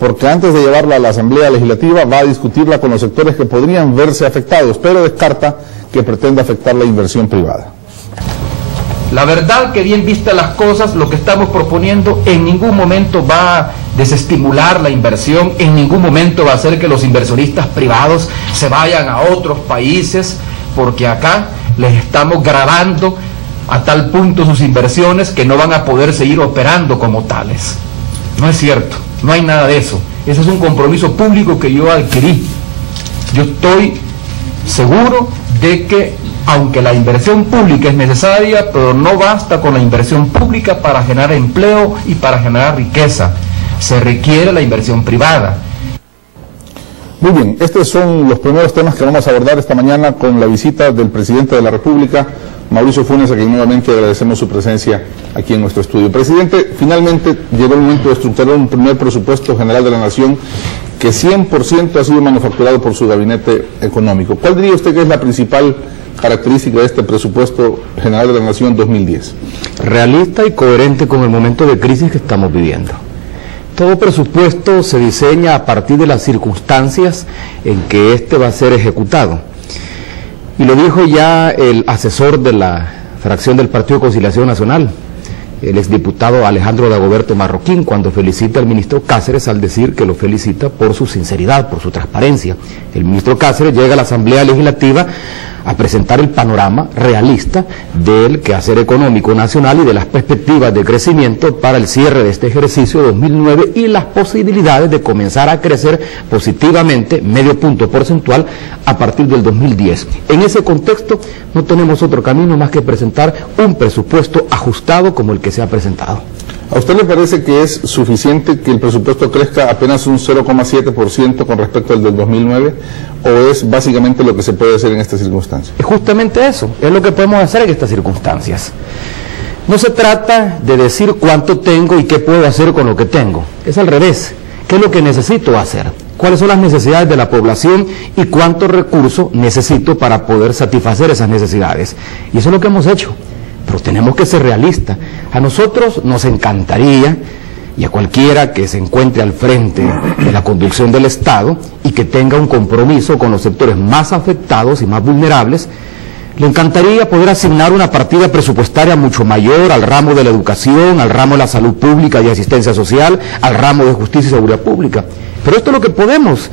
porque antes de llevarla a la Asamblea Legislativa va a discutirla con los sectores que podrían verse afectados, pero descarta que pretenda afectar la inversión privada. La verdad que bien vistas las cosas, lo que estamos proponiendo en ningún momento va a desestimular la inversión, en ningún momento va a hacer que los inversionistas privados se vayan a otros países, porque acá les estamos grabando a tal punto sus inversiones que no van a poder seguir operando como tales. No es cierto, no hay nada de eso. Ese es un compromiso público que yo adquirí. Yo estoy seguro de que aunque la inversión pública es necesaria, pero no basta con la inversión pública para generar empleo y para generar riqueza. Se requiere la inversión privada. Muy bien, estos son los primeros temas que vamos a abordar esta mañana con la visita del presidente de la República, Mauricio Funes, a quien nuevamente agradecemos su presencia aquí en nuestro estudio. Presidente, finalmente llegó el momento de estructurar un primer presupuesto general de la Nación que 100% ha sido manufacturado por su gabinete económico. ¿Cuál diría usted que es la principal característica de este presupuesto general de la Nación 2010? Realista y coherente con el momento de crisis que estamos viviendo. Todo presupuesto se diseña a partir de las circunstancias en que éste va a ser ejecutado. Y lo dijo ya el asesor de la fracción del Partido de Conciliación Nacional, el exdiputado Alejandro Dagoberto Marroquín, cuando felicita al ministro Cáceres al decir que lo felicita por su sinceridad, por su transparencia. El ministro Cáceres llega a la Asamblea Legislativa a presentar el panorama realista del quehacer económico nacional y de las perspectivas de crecimiento para el cierre de este ejercicio 2009 y las posibilidades de comenzar a crecer positivamente medio punto porcentual a partir del 2010. En ese contexto no tenemos otro camino más que presentar un presupuesto ajustado como el que se ha presentado. ¿A usted le parece que es suficiente que el presupuesto crezca apenas un 0,7% con respecto al del 2009? ¿O es básicamente lo que se puede hacer en estas circunstancias? Es justamente eso, es lo que podemos hacer en estas circunstancias. No se trata de decir cuánto tengo y qué puedo hacer con lo que tengo. Es al revés. ¿Qué es lo que necesito hacer? ¿Cuáles son las necesidades de la población y cuántos recursos necesito para poder satisfacer esas necesidades? Y eso es lo que hemos hecho. Pero tenemos que ser realistas. A nosotros nos encantaría, y a cualquiera que se encuentre al frente de la conducción del Estado y que tenga un compromiso con los sectores más afectados y más vulnerables, le encantaría poder asignar una partida presupuestaria mucho mayor al ramo de la educación, al ramo de la salud pública y asistencia social, al ramo de justicia y seguridad pública. Pero esto es lo que podemos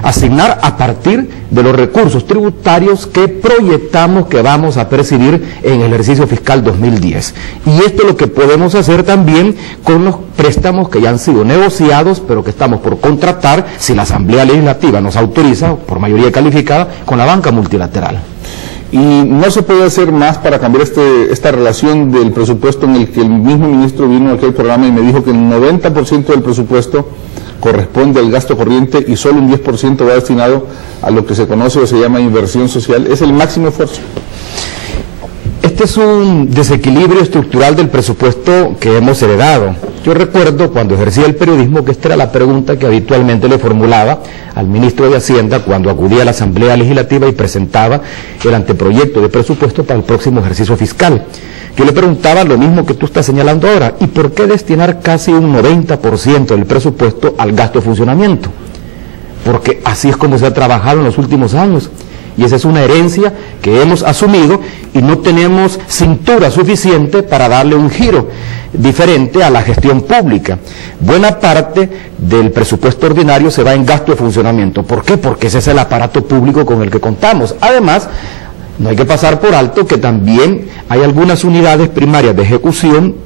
asignar a partir de los recursos tributarios que proyectamos que vamos a percibir en el ejercicio fiscal 2010. Y esto es lo que podemos hacer también con los préstamos que ya han sido negociados, pero que estamos por contratar, si la Asamblea Legislativa nos autoriza, por mayoría calificada, con la banca multilateral. ¿Y no se puede hacer más para cambiar esta relación del presupuesto en el que el mismo ministro vino a aquel programa y me dijo que el 90% del presupuesto corresponde al gasto corriente y solo un 10% va destinado a lo que se conoce o se llama inversión social? ¿Es el máximo esfuerzo? Este es un desequilibrio estructural del presupuesto que hemos heredado. Yo recuerdo cuando ejercía el periodismo que esta era la pregunta que habitualmente le formulaba al ministro de Hacienda cuando acudía a la Asamblea Legislativa y presentaba el anteproyecto de presupuesto para el próximo ejercicio fiscal. Yo le preguntaba lo mismo que tú estás señalando ahora: ¿y por qué destinar casi un 90% del presupuesto al gasto de funcionamiento? Porque así es como se ha trabajado en los últimos años. Y esa es una herencia que hemos asumido y no tenemos cintura suficiente para darle un giro diferente a la gestión pública. Buena parte del presupuesto ordinario se va en gasto de funcionamiento. ¿Por qué? Porque ese es el aparato público con el que contamos. Además, no hay que pasar por alto que también hay algunas unidades primarias de ejecución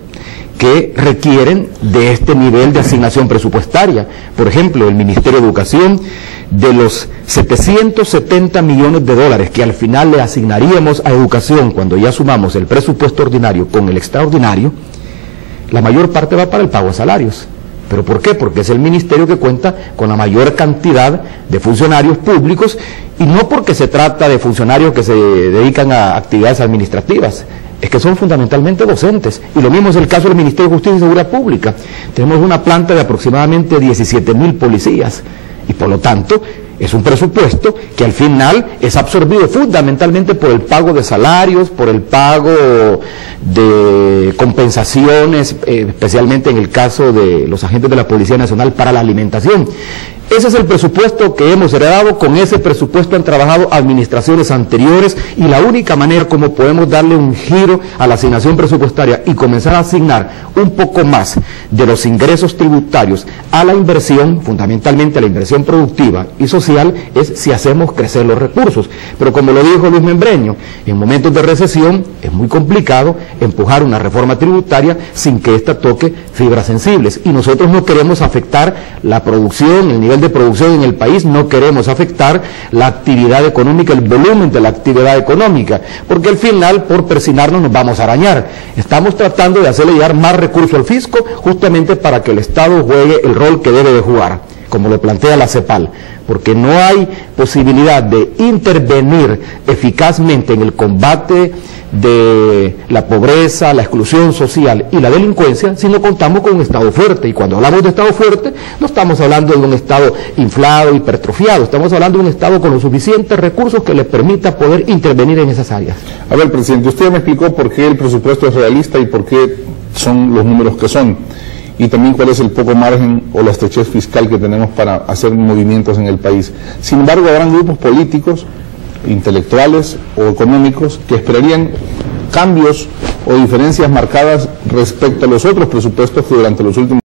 que requieren de este nivel de asignación presupuestaria. Por ejemplo, el Ministerio de Educación, de los 770 millones de dólares que al final le asignaríamos a educación cuando ya sumamos el presupuesto ordinario con el extraordinario, la mayor parte va para el pago de salarios. ¿Pero por qué? Porque es el ministerio que cuenta con la mayor cantidad de funcionarios públicos, y no porque se trata de funcionarios que se dedican a actividades administrativas, es que son fundamentalmente docentes. Y lo mismo es el caso del Ministerio de Justicia y Seguridad Pública. Tenemos una planta de aproximadamente 17.000 policías, y por lo tanto Es un presupuesto que al final es absorbido fundamentalmente por el pago de salarios, por el pago de compensaciones, especialmente en el caso de los agentes de la Policía Nacional para la alimentación. Ese es el presupuesto que hemos heredado, con ese presupuesto han trabajado administraciones anteriores y la única manera como podemos darle un giro a la asignación presupuestaria y comenzar a asignar un poco más de los ingresos tributarios a la inversión, fundamentalmente a la inversión productiva y social, es si hacemos crecer los recursos. Pero como lo dijo Luis Membreño, en momentos de recesión es muy complicado empujar una reforma tributaria sin que ésta toque fibras sensibles, y nosotros no queremos afectar la producción, el nivel de producción en el país, no queremos afectar la actividad económica, el volumen de la actividad económica, porque al final por persinarnos nos vamos a arañar. Estamos tratando de hacerle llegar más recursos al fisco justamente para que el Estado juegue el rol que debe de jugar, como lo plantea la CEPAL, porque no hay posibilidad de intervenir eficazmente en el combate de la pobreza, la exclusión social y la delincuencia si no contamos con un Estado fuerte. Y cuando hablamos de Estado fuerte, no estamos hablando de un Estado inflado, hipertrofiado, estamos hablando de un Estado con los suficientes recursos que le permita poder intervenir en esas áreas. A ver, presidente, usted me explicó por qué el presupuesto es realista y por qué son los números que son, y también cuál es el poco margen o la estrechez fiscal que tenemos para hacer movimientos en el país. Sin embargo, habrán grupos políticos, intelectuales o económicos que esperarían cambios o diferencias marcadas respecto a los otros presupuestos que durante los últimos